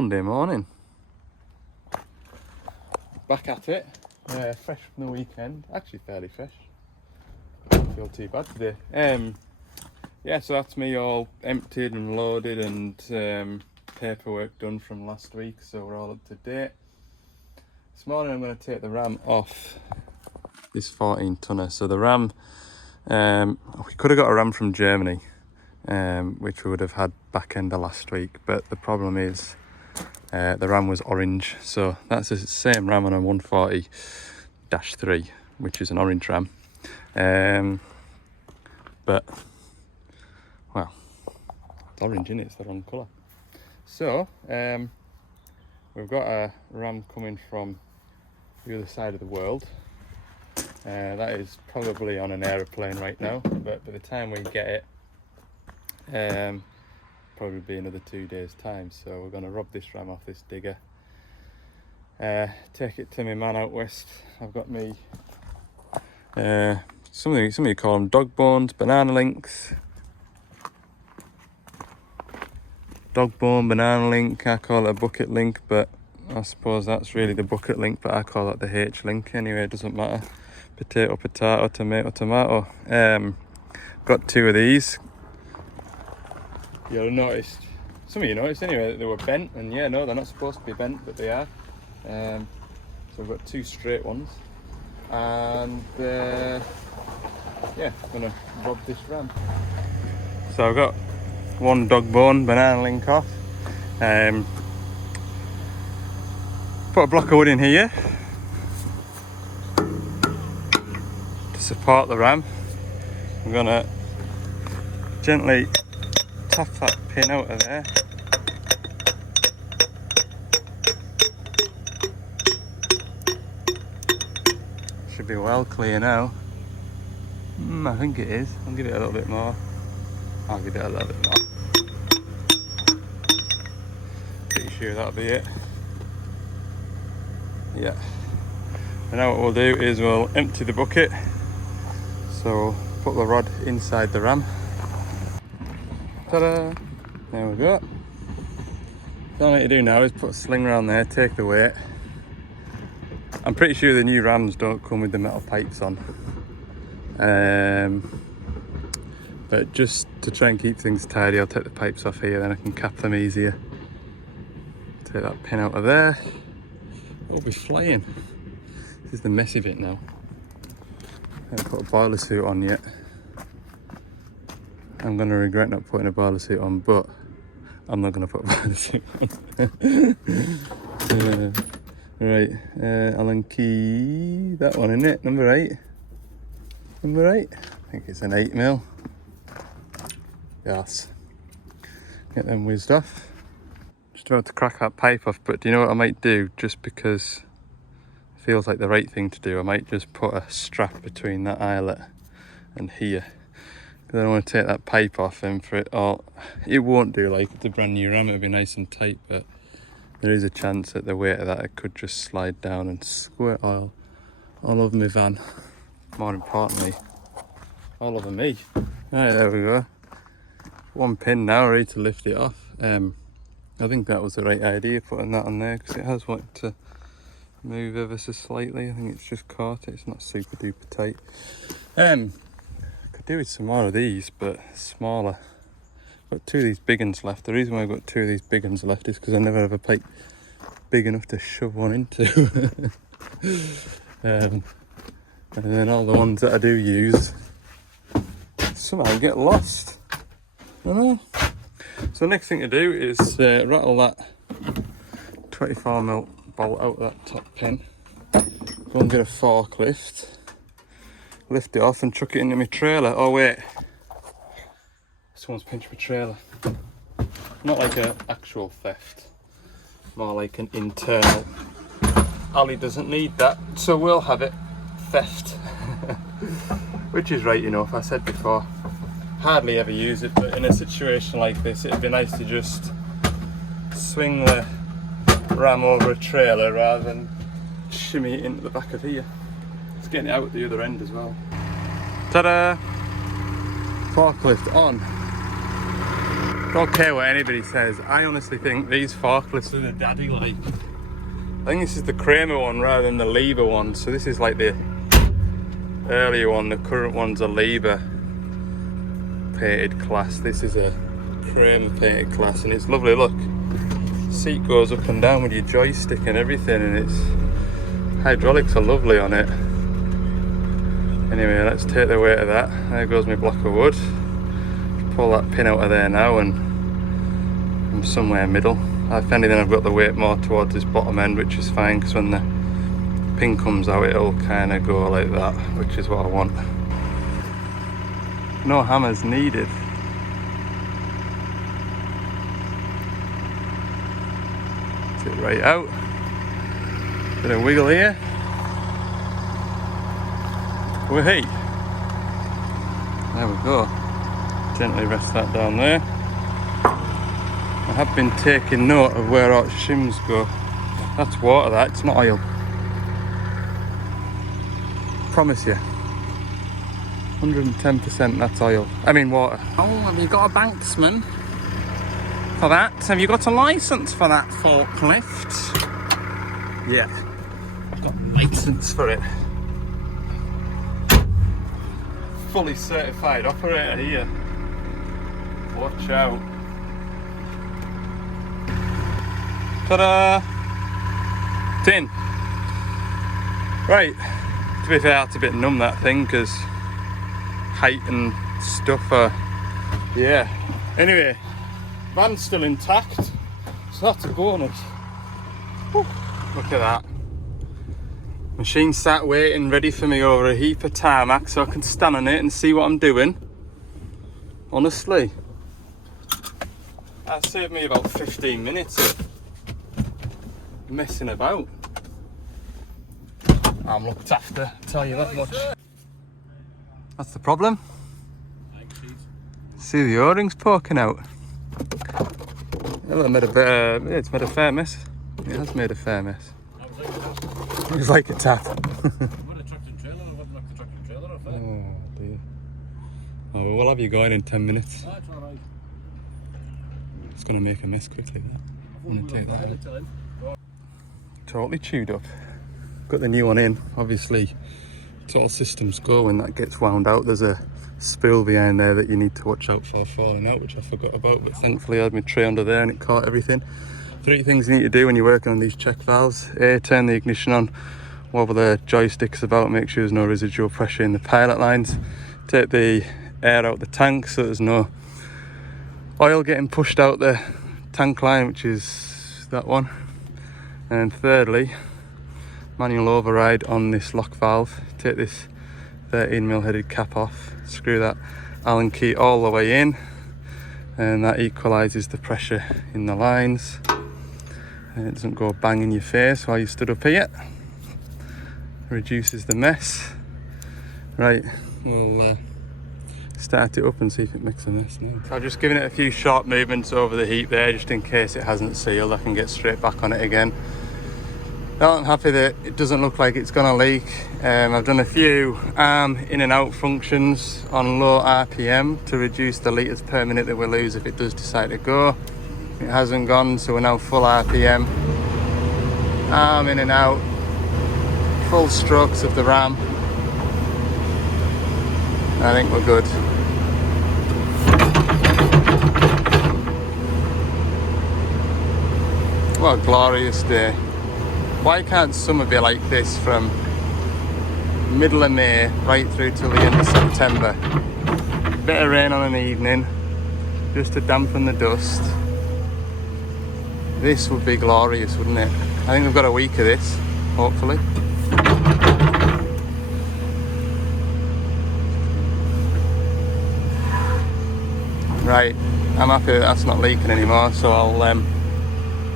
Monday morning. Back at it. Fresh from the weekend. Actually fairly fresh. Don't feel too bad today. Yeah, so that's me all emptied and loaded and paperwork done from last week, so we're all up to date. This morning I'm going to take the ram off this 14 tonner. So the ram, we could have got a ram from Germany, which we would have had back end of last week, but the problem is the ram was orange, so that's the same ram on a 140-3, which is an orange ram, but well, it's orange, isn't it? It's the wrong colour. So we've got a ram coming from the other side of the world. That is probably on an aeroplane right now, but by the time we get it, probably be another 2 days time. So we're going to rob this ram off this digger, take it to my man out west. I've got me somebody call them dog bones, banana links. Dog bone, banana link, I call it a bucket link, but I suppose that's really the bucket link, but I call that the H link anyway, it doesn't matter. Potato, potato, tomato, tomato. Got 2 of these. You'll notice, some of you noticed anyway, that they were bent, and yeah, no, they're not supposed to be bent, but they are. So we've got 2 straight ones, and yeah, I'm gonna rob this ram. So I've got 1 dog bone banana link off. Put a block of wood in here to support the ram. I'm gonna gently tap that pin out of there. Should be well clear now. I think it is. I'll give it a little bit more. I'll give it a little bit more. Pretty sure that'll be it. Yeah. And now what we'll do is we'll empty the bucket. So put the rod inside the ram. Ta-da! There we go. All I need to do now is put a sling around there, take the weight. I'm pretty sure the new rams don't come with the metal pipes on. But just to try and keep things tidy, I'll take the pipes off here, then I can cap them easier. Take that pin out of there. It'll be flying. This is the messy bit now. I haven't put a boiler suit on yet. I'm going to regret not putting a boiler suit on, but I'm not going to put a boiler suit on. Right, Allen key, that one, isn't it? Number 8. Number 8. I think it's an 8mm. Yes. Get them whizzed off. Just about to crack that pipe off, but do you know what I might do? Just because it feels like the right thing to do, I might just put a strap between that eyelet and here. Because I don't want to take that pipe off, and for it all, it won't do like the brand new ram, it'll be nice and tight, but there is a chance that the weight of that it could just slide down and squirt oil all over my van. More importantly, all over me. Right, there we go. 1 pin now, ready to lift it off. I think that was the right idea, putting that on there, because it has wanted to move ever so slightly. I think it's just caught it, it's not super duper tight. Could do with some more of these, but smaller. Got 2 of these big ones left. The reason why I've got 2 of these big ones left is because I never have a pipe big enough to shove one into. And then all the ones that I do use somehow get lost. I don't know. So the next thing to do is rattle that 24mm bolt out of that top pin. Go and get a forklift, lift it off and chuck it into my trailer. Oh wait, someone's pinched my trailer. Not like an actual theft, more like an internal. Ali doesn't need that, so we'll have it theft. Which is right enough, I said before. Hardly ever use it, but in a situation like this it'd be nice to just swing the ram over a trailer rather than shimmy it into the back of here. It's getting it out at the other end as well. Ta-da! Forklift on. Don't care what anybody says. I honestly think these forklifts are the daddy like. I think this is the Kramer one rather than the Lever one. So this is like the earlier one. The current one's a Lever painted class. This is a Kramer painted class, and it's lovely. Look, seat goes up and down with your joystick and everything, and its hydraulics are lovely on it. Anyway, let's take the weight of that. There goes my block of wood. Pull that pin out of there now, and I'm somewhere middle. If anything, I've got the weight more towards this bottom end, which is fine, because when the pin comes out, it'll kind of go like that, which is what I want. No hammers needed. Get it right out. Bit of wiggle here. Wait. There we go. Gently rest that down there. I have been taking note of where our shims go. That's water, that, it's not oil. Promise you. 110% that's oil. I mean water. Oh, have you got a banksman for that? Have you got a licence for that forklift? Yeah, I've got a licence for it. Fully certified operator here. Watch out. Ta-da! Tin. Right. To be fair, it's a bit numb, that thing, because height and stuff are... Yeah. Anyway, van's still intact, so that's a bonus. Whew. Look at that. Machine sat waiting, ready for me over a heap of tarmac, so I can stand on it and see what I'm doing. Honestly. That saved me about 15 minutes of messing about. I'm looked after, I'll tell you that much. That's the problem. See the O-rings poking out. Well, it's made a fair mess. It has made a fair mess. It was like a tap. Oh dear. Oh, well, we'll have you going in 10 minutes. It's going to make a mess quickly. I'm going to take that out. Totally chewed up. Got the new one in. Obviously, it's all systems go when that gets wound out. There's a spool behind there that you need to watch out for falling out, which I forgot about, but thankfully I had my tray under there and it caught everything. 3 things you need to do when you're working on these check valves. A, turn the ignition on, wobble the joysticks about, make sure there's no residual pressure in the pilot lines. Take the air out the tank so there's no oil getting pushed out the tank line, which is that one. And thirdly, manual override on this lock valve. Take this 13mm headed cap off, screw that Allen key all the way in, and that equalises the pressure in the lines. And it doesn't go bang in your face while you stood up here. Reduces the mess. Right, we'll start it up and see if it makes a mess now. So I've just given it a few short movements over the heat there, just in case it hasn't sealed. I can get straight back on it again. Now I'm happy that it doesn't look like it's gonna leak. I've done a few arm in and out functions on low RPM to reduce the litres per minute that we lose if it does decide to go. It hasn't gone, so we're now full RPM. Arm in and out, full strokes of the ram. I think we're good. What a glorious day. Why can't summer be like this from middle of May right through till the end of September? Bit of rain on an evening, just to dampen the dust. This would be glorious, wouldn't it? I think we've got a week of this, hopefully. Right, I'm happy that that's not leaking anymore, so I'll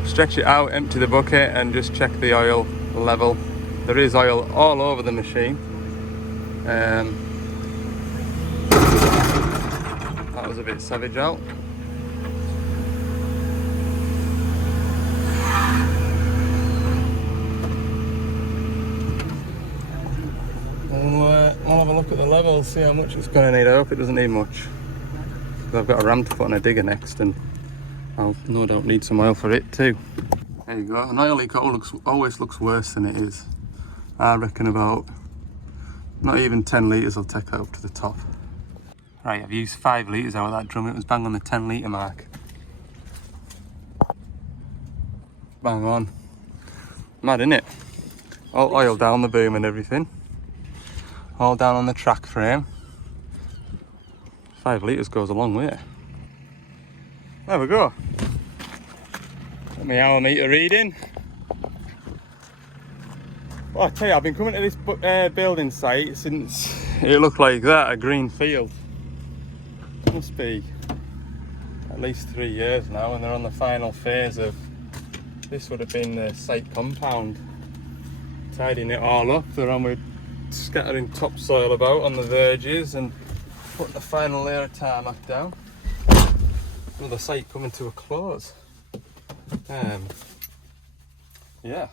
stretch it out, empty the bucket and just check the oil level. There is oil all over the machine. That was a bit savage out. I'll have a look at the level, see how much it's going to need. I hope it doesn't need much. I've got a ram to put on a digger next, and I'll no doubt need some oil for it too. There you go. An oil leak always looks worse than it is. I reckon about not even 10 litres I'll take that up to the top. Right, I've used 5 litres out of that drum. It was bang on the 10 litre mark. Bang on. Mad, innit? All oil down the boom and everything. All down on the track frame. 5 litres goes a long way. There we go. Got my hour meter reading. Well, I tell you, I've been coming to this building site since it looked like that, a green field. Must be at least 3 years now, and they're on the final phase of, this would have been the site compound. Tidying it all up. They're on with scattering topsoil about on the verges and putting the final layer of tarmac down. Another site coming to a close. Yeah.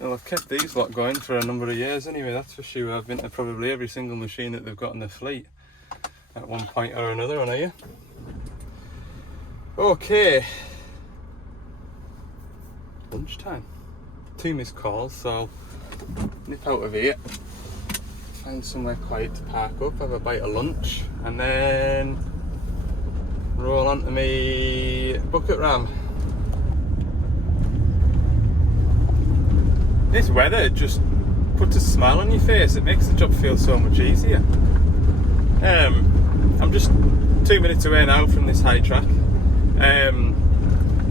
Well, I've kept these lot going for a number of years anyway, that's for sure. I've been to probably every single machine that they've got in their fleet at one point or another on here. Okay. Lunchtime. 2 missed calls, so I'll nip out of here, find somewhere quiet to park up, have a bite of lunch, and then roll onto me bucket ram. This weather just puts a smile on your face. It makes the job feel so much easier. I'm just 2 minutes away now from this high track.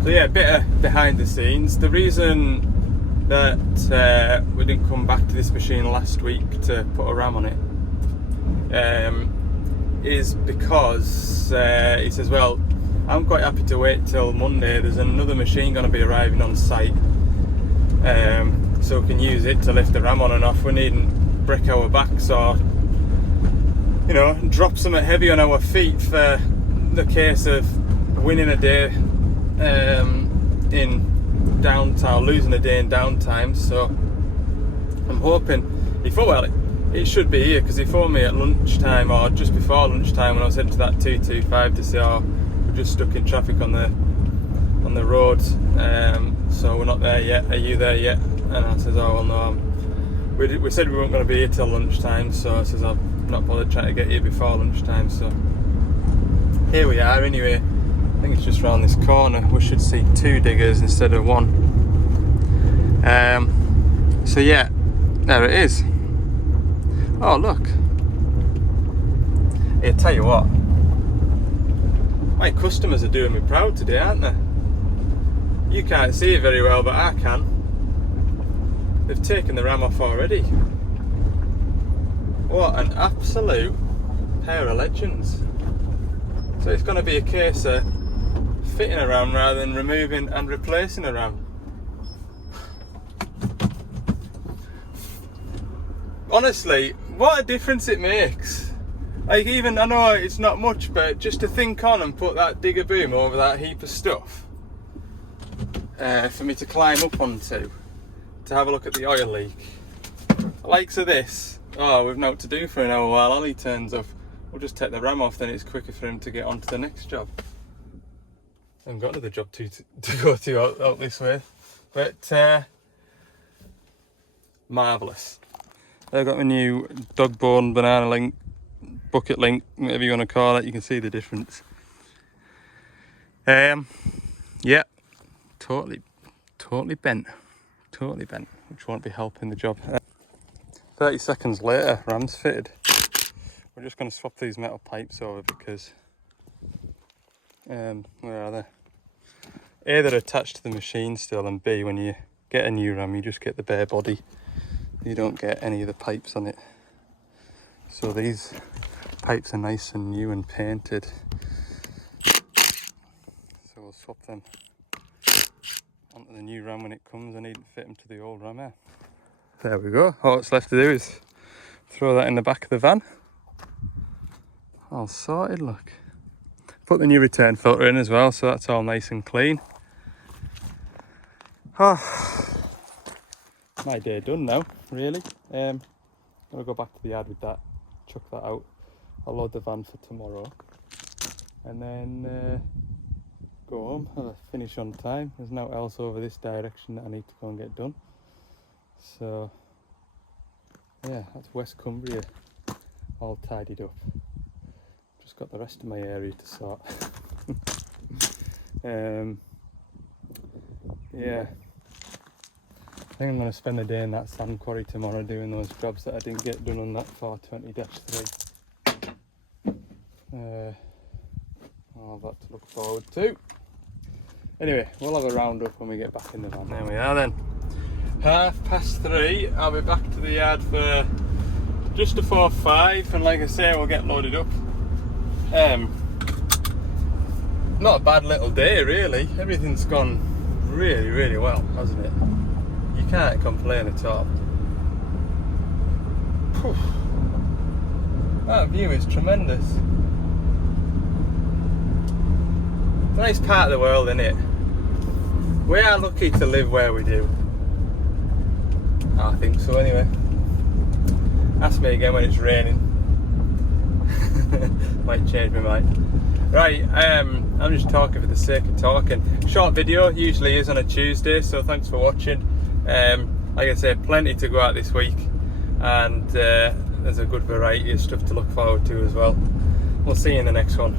So yeah, a bit of behind the scenes. The reason that we didn't come back to this machine last week to put a ram on it is because he says, well, I'm quite happy to wait till Monday. There's another machine going to be arriving on site, so we can use it to lift the ram on and off. We needn't break our backs or, you know, drop something heavy on our feet for the case of winning a day in downtime, losing a day in downtime. So I'm hoping, he thought, well, it should be here, because he phoned me at lunchtime or just before lunchtime when I was heading to that 225 to say, oh, we're just stuck in traffic on the road, so we're not there yet, are you there yet? And I says, oh well, no, we said we weren't going to be here till lunchtime, so I says, I've not bothered trying to get here before lunchtime. So here we are anyway. I think it's just around this corner. We should see 2 diggers instead of 1. So yeah, there it is. Oh look. Here, tell you what, my customers are doing me proud today, aren't they? You can't see it very well, but I can. They've taken the ram off already. What an absolute pair of legends. So it's going to be a case of fitting a ram rather than removing and replacing a ram. Honestly, what a difference it makes. Like, even, I know it's not much, but just to think on and put that digger boom over that heap of stuff for me to climb up onto, to have a look at the oil leak. The likes of this, oh, we've nothing to do for an hour while Ollie turns off. We'll just take the ram off, then it's quicker for him to get on to the next job. I haven't got another job to go to out this way, but marvellous. I've got my new dog bone banana link, bucket link, whatever you want to call it. You can see the difference. Yeah, totally bent, which won't be helping the job. 30 seconds later, ram's fitted. We're just going to swap these metal pipes over because, where are they? A, they're attached to the machine still, and B, when you get a new ram, you just get the bare body. You don't get any of the pipes on it. So these pipes are nice and new and painted. So we'll swap them onto the new ram when it comes. I need to fit them to the old ram here. There we go. All that's left to do is throw that in the back of the van. All sorted, look. Put the new return filter in as well, so that's all nice and clean. My day done now, really. I'll go back to the yard with that, chuck that out. I'll load the van for tomorrow, and then go home, I'll finish on time. There's nothing else over this direction that I need to go and get done. So yeah, that's West Cumbria all tidied up. Just got the rest of my area to sort. Yeah, I think I'm going to spend the day in that sand quarry tomorrow doing those jobs that I didn't get done on that 420-3. All that to look forward to. Anyway, we'll have a round up when we get back in the van. There we are then. 3:30. I'll be back to the yard for just before 5, and like I say, we'll get loaded up. Not a bad little day really. Everything's gone really, really well, hasn't it? You can't complain at all. Whew. That view is tremendous. Nice part of the world, isn't it? We are lucky to live where we do. I think so anyway. Ask me again when it's raining. Might change my mind. Right, I'm just talking for the sake of talking. Short video usually is on a Tuesday, so thanks for watching. Like I say, plenty to go out this week, and there's a good variety of stuff to look forward to as well. We'll see you in the next one.